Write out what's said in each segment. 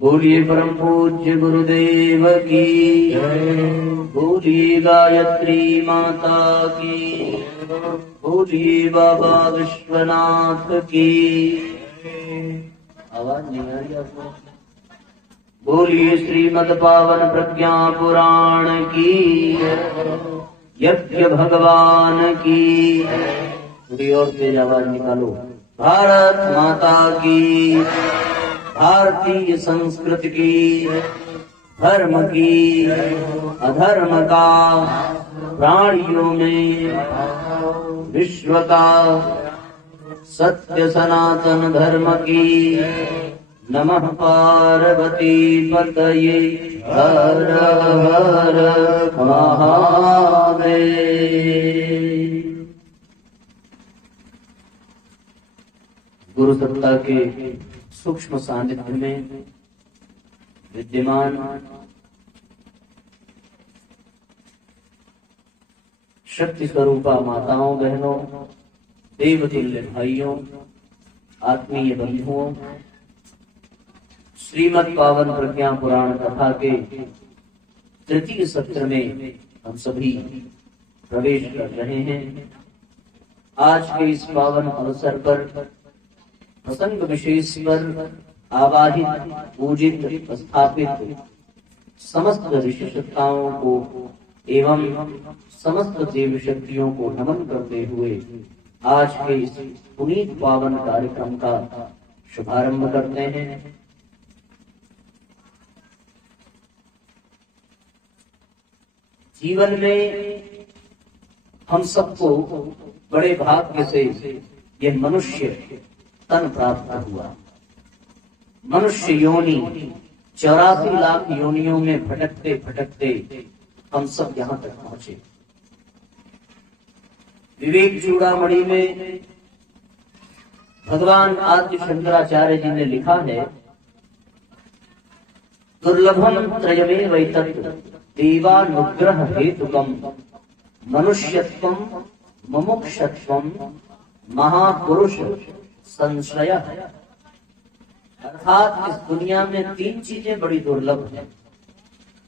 बोलिए परम पूज्य गुरुदेव की बोलिए गायत्री माता की बोलिए बाबा विश्वनाथ की। आवाज नहीं आ रही आपको? बोलिए श्रीमद् पावन प्रज्ञा पुराण की, यज्ञ भगवान की। थोड़ी और तेज आवाज निकालो। भारत माता की, भारतीय संस्कृति की, धर्म की, अधर्म का, प्राणियों में विश्व का सत्य सनातन धर्म की। नमः पार्वती पतये हर हर महादेव। गुरु सत्ता के सूक्ष्म सानिध्य में विद्यमान शक्ति स्वरूपा माताओं, बहनों, देवतुल्य भाइयों, आत्मीय बंधुओं, श्रीमद् पावन प्रज्ञा पुराण कथा के तृतीय सत्र में हम सभी प्रवेश कर रहे हैं। आज के इस पावन अवसर पर प्रसंग विशेष पर आवाहित, पूजित, स्थापित समस्त ऋषि सत्ताओं को एवं समस्त देव शक्तियों को नमन करते हुए आज के इस पुनीत पावन कार्यक्रम का शुभारंभ करते हैं। जीवन में हम सबको बड़े भाग्य से यह मनुष्य तन प्राप्त हुआ। मनुष्य योनि 84 लाख योनियों में भटकते भटकते हम सब यहाँ तक पहुंचे। विवेक चूड़ामणि में भगवान आदि शंकराचार्य जी ने लिखा है, दुर्लभम त्रयमेवैतत् देवानुग्रह हेतुकम मनुष्यत्वम मुमुक्षत्वम महापुरुष संश्रय। अर्थात इस दुनिया में 3 चीजें बड़ी दुर्लभ है।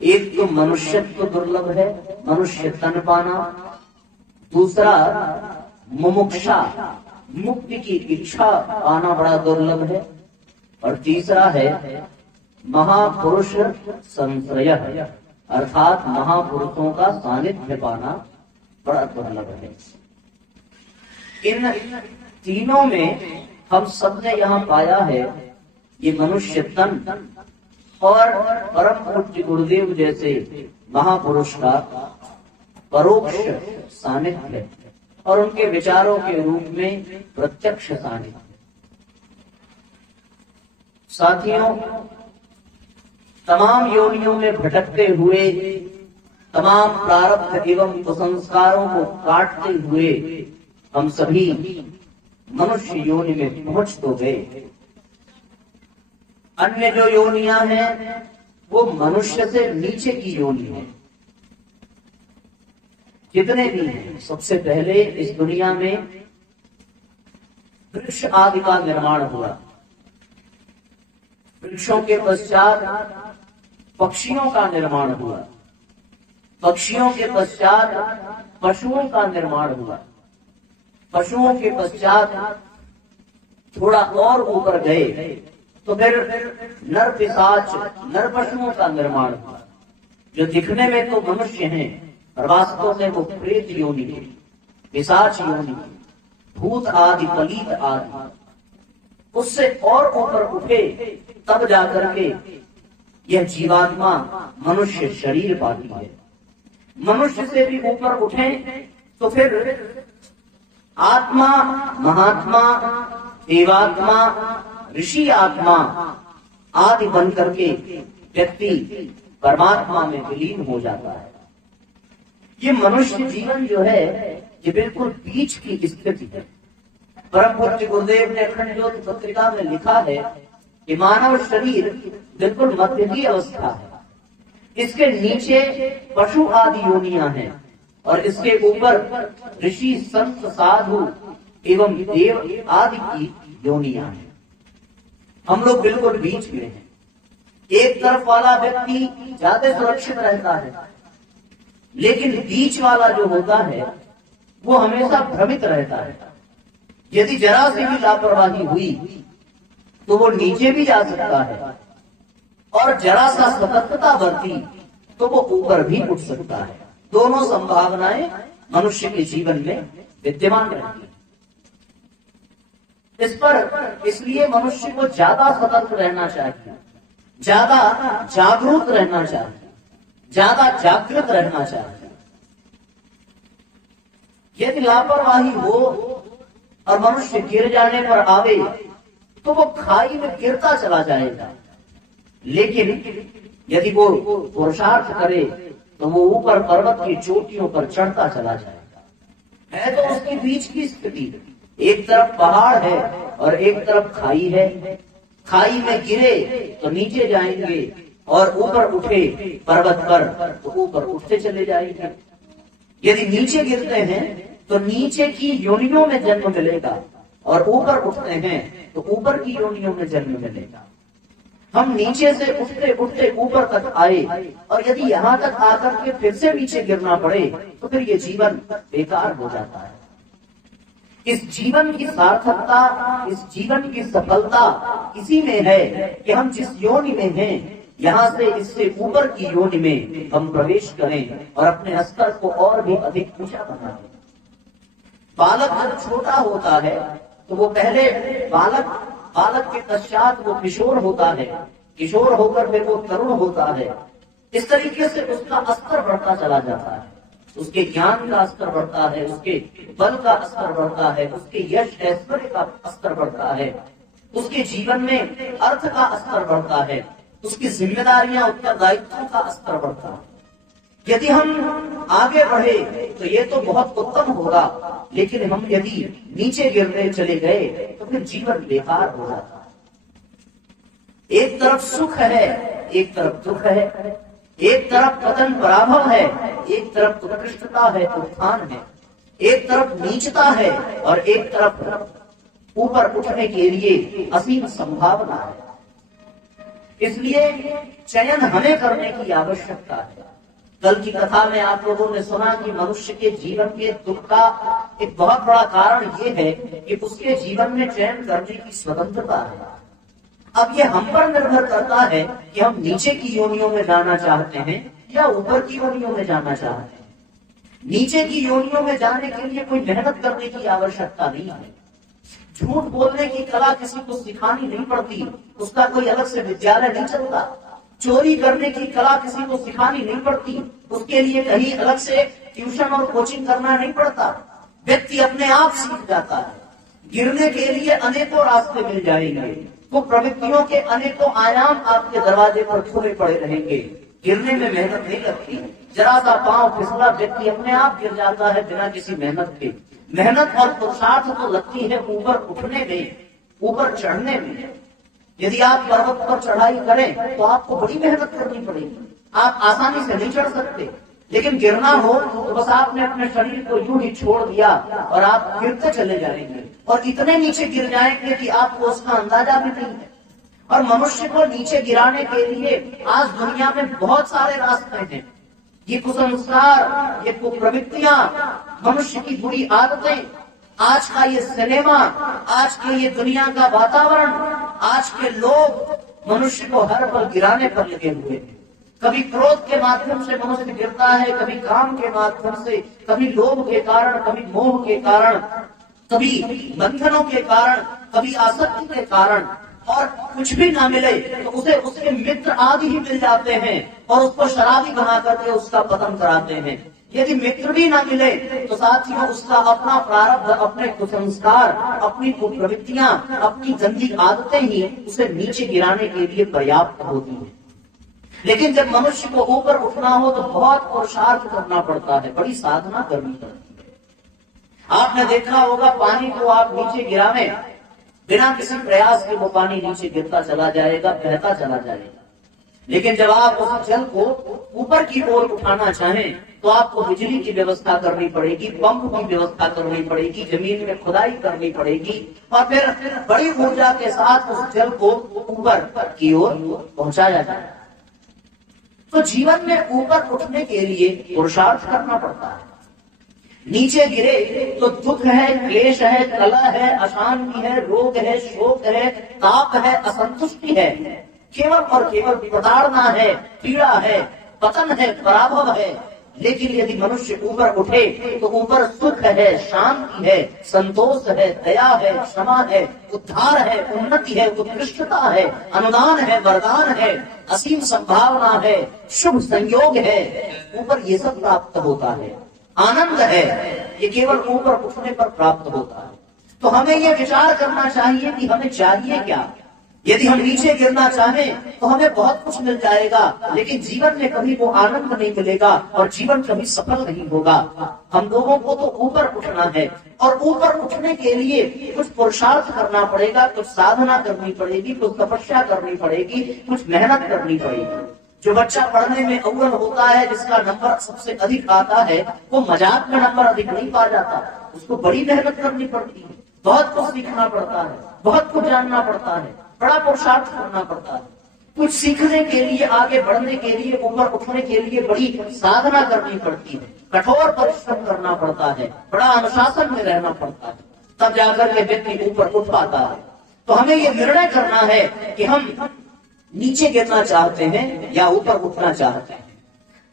एक तो मनुष्यत्व दुर्लभ है, मनुष्य तन पाना। दूसरा मुमुक्षा, मुक्ति की इच्छा पाना बड़ा दुर्लभ है। और तीसरा है महापुरुष संश्रय, अर्थात महापुरुषों का सानिध्य पाना बड़ा दुर्लभ है। इन तीनों में हम सबने यहाँ पाया है ये मनुष्य तन और परम पूज्य गुरुदेव जैसे महापुरुष का परोक्ष सानिध्य और उनके विचारों के रूप में प्रत्यक्ष सानिध्य। साथियों, तमाम योनियों में भटकते हुए, तमाम प्रारब्ध एवं कुसंस्कारों को काटते हुए हम सभी मनुष्य योनि में पहुंच तो गए। अन्य जो योनियां हैं वो मनुष्य से नीचे की योनि है। जितने भी हैं, सबसे पहले इस दुनिया में वृक्ष आदि का निर्माण हुआ। वृक्षों के पश्चात पक्षियों का निर्माण हुआ। पक्षियों के पश्चात पशुओं का निर्माण हुआ। पशुओं के पश्चात थोड़ा और ऊपर गए तो फिर नर पिशाच, नर पशुओं का निर्माण हुआ, जो दिखने में तो मनुष्य हैं और वास्तव में वो प्रेत योनि, पिशाच योनि, भूत आदि, पलीत आदि। उससे और ऊपर उठे तब जाकर के यह जीवात्मा मनुष्य शरीर पाती है। मनुष्य से भी ऊपर उठे तो फिर आत्मा, महात्मा, देवात्मा, ऋषि आत्मा आदि बन करके व्यक्ति परमात्मा में विलीन हो जाता है। ये मनुष्य जीवन जो है ये बिल्कुल बीच की स्थिति है। परम पूज्य गुरुदेव ने अखंड ज्योति पत्रिका में लिखा है कि मानव शरीर बिल्कुल मध्य की अवस्था है। इसके नीचे पशु आदि योनियां हैं और इसके ऊपर ऋषि, संत, साधु एवं देव आदि की योनियां हैं। हम लोग बिल्कुल बीच में हैं। एक तरफ वाला व्यक्ति ज्यादा सुरक्षित रहता है, लेकिन बीच वाला जो होता है वो हमेशा भ्रमित रहता है। यदि जरा सी भी लापरवाही हुई तो वो नीचे भी जा सकता है, और जरा सा सतर्कता बरती तो वो ऊपर भी उठ सकता है। दोनों संभावनाएं मनुष्य के जीवन में विद्यमान रहती है। इस पर इसलिए मनुष्य को ज्यादा सतर्क रहना चाहिए, ज्यादा जागरूक रहना चाहिए, ज्यादा जागृत रहना चाहिए। यदि लापरवाही हो और मनुष्य गिर जाने पर आवे तो वो खाई में गिरता चला जाएगा, लेकिन यदि वो पुरुषार्थ करे तो वो ऊपर पर्वत की चोटियों पर चढ़ता चला जाएगा। है तो उसकी बीच की स्थिति, एक तरफ पहाड़ है और एक तरफ खाई है। खाई में गिरे तो नीचे जाएंगे और ऊपर उठे पर्वत पर तो ऊपर उठते चले जाएंगे। यदि नीचे गिरते हैं तो नीचे की योनियों में जन्म मिलेगा, और ऊपर उठते हैं तो ऊपर की योनियों में जन्म मिलेगा। हम नीचे से उठते उठते ऊपर तक आए, और यदि यहाँ तक आकर के फिर से नीचे गिरना पड़े तो फिर ये जीवन बेकार हो जाता है। इस जीवन की सार्थकता, इस जीवन की सफलता इसी में है कि हम जिस योनि में हैं, यहाँ से इससे ऊपर की योनि में हम प्रवेश करें और अपने स्तर को और भी अधिक ऊंचा बनाएं। बालक जब छोटा होता है तो वो पहले बालक के पश्चात वो किशोर होता है, किशोर होकर फिर वो तरुण होता है। इस तरीके से उसका स्तर बढ़ता चला जाता है, उसके ज्ञान का स्तर बढ़ता है, उसके बल का स्तर बढ़ता है, उसके यश ऐश्वर्य का स्तर बढ़ता है, उसके जीवन में अर्थ का स्तर बढ़ता है, उसकी जिम्मेदारियां, उत्तरदायित्वों का स्तर बढ़ता है। यदि हम आगे बढ़े तो ये तो बहुत उत्तम होगा, लेकिन हम यदि नीचे गिरने चले गए तो फिर जीवन बेकार हो जाता है। एक तरफ सुख है, एक तरफ दुख है, एक तरफ पतन पराभव है, एक तरफ उत्कृष्टता है, उत्थान है, एक तरफ नीचता है और एक तरफ ऊपर उठने के लिए असीम संभावना है। इसलिए चयन हमें करने की आवश्यकता है। कल की कथा में आप लोगों ने सुना कि मनुष्य के जीवन के दुख का एक बहुत बड़ा कारण ये है कि उसके जीवन में चयन करने की स्वतंत्रता है। अब ये हम पर निर्भर करता है कि हम नीचे की योनियों में जाना चाहते हैं या ऊपर की योनियों में जाना चाहते हैं। नीचे की योनियों में जाने के लिए कोई मेहनत करने की आवश्यकता नहीं है। झूठ बोलने की कला किसी को सिखानी नहीं पड़ती, उसका कोई अलग से विद्यालय नहीं चलता। चोरी करने की कला किसी को सिखानी नहीं पड़ती, उसके लिए कहीं अलग से ट्यूशन और कोचिंग करना नहीं पड़ता। व्यक्ति अपने आप सीख जाता है। गिरने के लिए अनेकों रास्ते मिल जाएंगे, तो प्रवृत्तियों के अनेकों आयाम आपके दरवाजे पर खुले पड़े रहेंगे। गिरने में मेहनत नहीं लगती, जरा सा पांव फिसला व्यक्ति अपने आप गिर जाता है बिना किसी मेहनत के। मेहनत और पुरुषार्थ तो लगती है ऊपर उठने में, ऊपर चढ़ने में। यदि आप पर्वत पर चढ़ाई करें तो आपको बड़ी मेहनत करनी पड़ेगी, आप आसानी से नहीं चढ़ सकते। लेकिन गिरना हो तो बस आपने अपने शरीर को यूं ही छोड़ दिया और आप गिरते चले जाएंगे, और इतने नीचे गिर जाएंगे कि आपको उसका अंदाजा भी नहीं है। और मनुष्य को नीचे गिराने के लिए आज दुनिया में बहुत सारे रास्ते हैं। ये कुसंस्कार, ये कुप्रवृत्तियां, मनुष्य की बुरी आदतें, आज का ये सिनेमा, आज के ये दुनिया का वातावरण, आज के लोग मनुष्य को हर पल गिराने पर लगे हुए हैं। कभी क्रोध के माध्यम से मनुष्य गिरता है, कभी काम के माध्यम से, कभी लोभ के कारण, कभी मोह के कारण, कभी बंधनों के कारण, कभी आसक्ति के कारण। और कुछ भी ना मिले तो उसे उसके मित्र आदि ही मिल जाते हैं और उसको शराबी बना करके उसका पतन कराते हैं। यदि मित्र भी ना मिले तो साथियों उसका अपना प्रारब्ध, अपने कुसंस्कार, अपनी कुप्रवृत्तियां, अपनी गंदी आदतें ही उसे नीचे गिराने के लिए पर्याप्त होती है। लेकिन जब मनुष्य को ऊपर उठना हो तो बहुत पुरुषार्थ करना पड़ता है, बड़ी साधना करनी पड़ती है। आपने देखा होगा पानी को आप नीचे गिरावें, बिना किसी प्रयास के वो पानी नीचे गिरता चला जाएगा, बहता चला जाएगा। लेकिन जब आप उस जल को ऊपर की ओर उठाना चाहें तो आपको बिजली की व्यवस्था करनी पड़ेगी, पंप की व्यवस्था करनी पड़ेगी, जमीन में खुदाई करनी पड़ेगी और फिर बड़ी ऊर्जा के साथ उस जल को ऊपर की ओर पहुंचाया जाए। तो जीवन में ऊपर उठने के लिए पुरुषार्थ करना पड़ता है। नीचे गिरे तो दुख है, क्लेश है, कलह है, अशांति है, रोग है, शोक है, ताप है, असंतुष्टि है, केवल और केवल प्रताड़ना है, पीड़ा है, पतन है, पराभव है। लेकिन यदि मनुष्य ऊपर उठे तो ऊपर सुख है, शांति है, संतोष है, दया है, क्षमा है, उद्धार है, उन्नति है, उत्कृष्टता है, अनुदान है, वरदान है, असीम संभावना है, शुभ संयोग है। ऊपर ये सब प्राप्त होता है। आनंद है, ये केवल ऊपर उठने पर प्राप्त होता है। तो हमें ये विचार करना चाहिए कि हमें चाहिए क्या। यदि हम नीचे गिरना चाहें तो हमें बहुत कुछ मिल जाएगा, लेकिन जीवन में कभी वो आनंद नहीं मिलेगा और जीवन कभी सफल नहीं होगा। हम लोगों को तो ऊपर उठना है और ऊपर उठने के लिए कुछ पुरुषार्थ करना पड़ेगा, कुछ साधना करनी पड़ेगी, कुछ तपस्या करनी पड़ेगी, कुछ मेहनत करनी पड़ेगी। जो बच्चा पढ़ने में अव्वल होता है, जिसका नंबर सबसे अधिक आता है, वो मजाक में नंबर अधिक नहीं पा जाता, उसको बड़ी मेहनत करनी पड़ती है, बहुत कुछ सीखना पड़ता है, बहुत कुछ जानना पड़ता है, बड़ा पुरुषार्थ करना पड़ता है। कुछ सीखने के लिए, आगे बढ़ने के लिए, ऊपर उठने के लिए बड़ी साधना करनी पड़ती है, कठोर परिश्रम करना पड़ता है, बड़ा अनुशासन में रहना पड़ता है, तब जाकर के व्यक्ति ऊपर उठ पाता है। तो हमें ये निर्णय करना है कि हम नीचे गिरना चाहते हैं या ऊपर उठना चाहते हैं।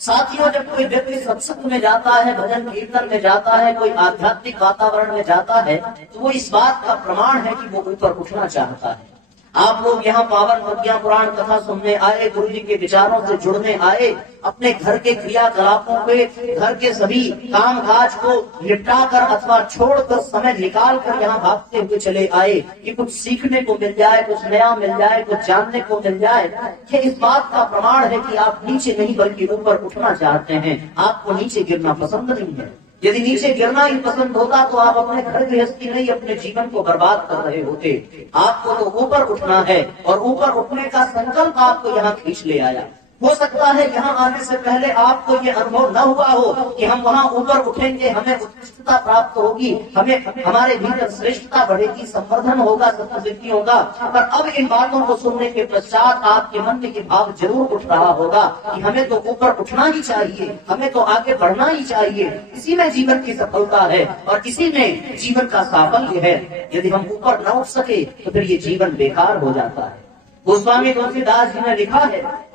साथियों, जब कोई व्यक्ति सत्संग में जाता है, भजन कीर्तन में जाता है, कोई आध्यात्मिक वातावरण में जाता है, तो वो इस बात का प्रमाण है कि वो ऊपर उठना चाहता है। आप लोग यहाँ पावन पद्या पुराण कथा सुनने आए, गुरु जी के विचारों से जुड़ने आए, अपने घर के क्रियाकलापों पे, घर के सभी काम काज को निपटाकर अथवा छोड़कर समय निकाल कर यहाँ भागते हुए चले आए कि कुछ सीखने को मिल जाए, कुछ नया मिल जाए, कुछ जानने को मिल जाए। ये इस बात का प्रमाण है कि आप नीचे नहीं बल्कि ऊपर उठना चाहते हैं, आपको नीचे गिरना पसंद नहीं है। यदि नीचे गिरना ही पसंद होता तो आप अपने घर गृहस्थी नहीं, अपने जीवन को बर्बाद कर रहे होते। आपको तो ऊपर उठना है और ऊपर उठने का संकल्प आपको यहाँ खींच ले आया। हो सकता है यहाँ आने से पहले आपको ये अनुभव न हुआ हो कि हम वहाँ ऊपर उठेंगे, हमें उत्कृष्टता प्राप्त होगी, हमें हमारे भीतर श्रेष्ठता बढ़ेगी, संवर्धन होगा, सत्सिद्धि होगा। पर अब इन बातों को सुनने के पश्चात आपके मन में ये भाव जरूर उठ रहा होगा कि हमें तो ऊपर उठना ही चाहिए, हमें तो आगे बढ़ना ही चाहिए। इसी में जीवन की सफलता है और इसी में जीवन का साफल्य है। यदि हम ऊपर न उठ सके तो फिर ये जीवन बेकार हो जाता है। गोस्वामी तुलसीदास जी ने लिखा है,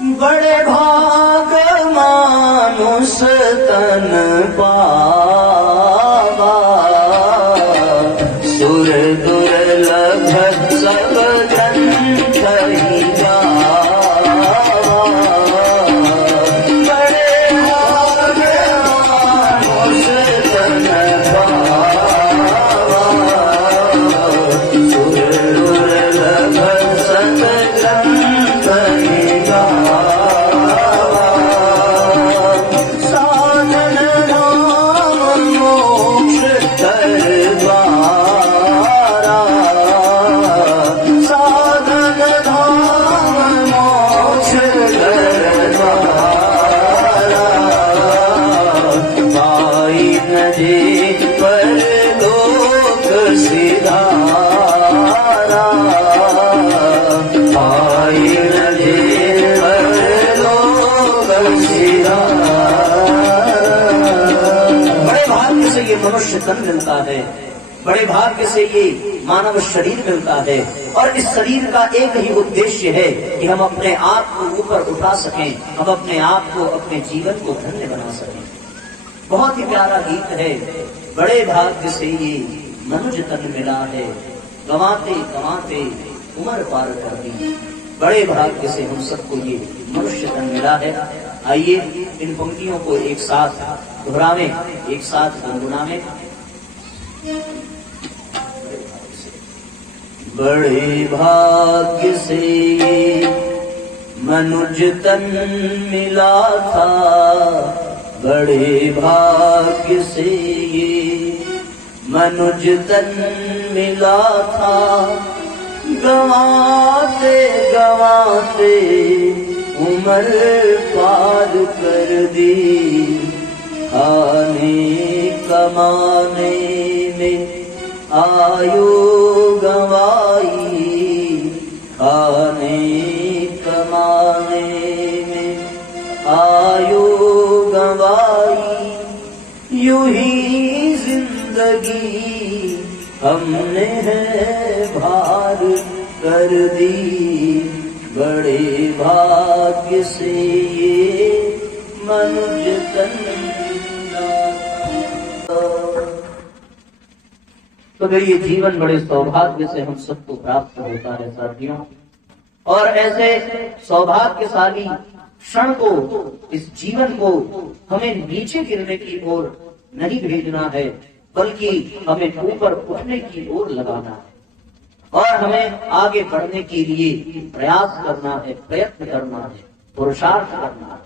बड़े भाग मानुष तन पावा, सुर दुर्लभ सब ग्रंथ ही गावा। बड़े भाग मानुष तन पावा, सुर दुर्लभ सब ग्रंथ ही गावा। मनुष्य तन मिलता है, बड़े भाग्य से ये मानव शरीर मिलता है और इस शरीर का एक ही उद्देश्य है कि हम अपने आप को ऊपर उठा सकें, हम अपने आप को, अपने जीवन को धन्य बना सकें। बहुत ही प्यारा गीत है, बड़े भाग्य से ये मनुष्य तन मिला है, गंवाते गंवाते उम्र पार कर दी। बड़े भाग्य से हम सबको ये मनुष्य तन मिला है। आइए इन पंक्तियों को एक साथ दोहरावें, एक साथ गुनगुनावें। बड़े भाग्य से ये मनुज तन मिला था, बड़े भाग्य से ये मनुज तन मिला था, गवाते गवाते उम्र पार कर दी, खाने कमाने में आयु गवाई, खाने कमाने में आयु गवाई, यूं ही जिंदगी हमने है भार कर दी, बड़े भाग्य से ये मनुज तन। तो फिर ये जीवन बड़े सौभाग्य से हम सबको प्राप्त होता है साथियों, और ऐसे सौभाग्यशाली क्षण को, इस जीवन को हमें नीचे गिरने की ओर नहीं भेजना है, बल्कि हमें ऊपर उठने की ओर लगाना है, और हमें आगे बढ़ने के लिए प्रयास करना है, प्रयत्न करना है, पुरुषार्थ करना है।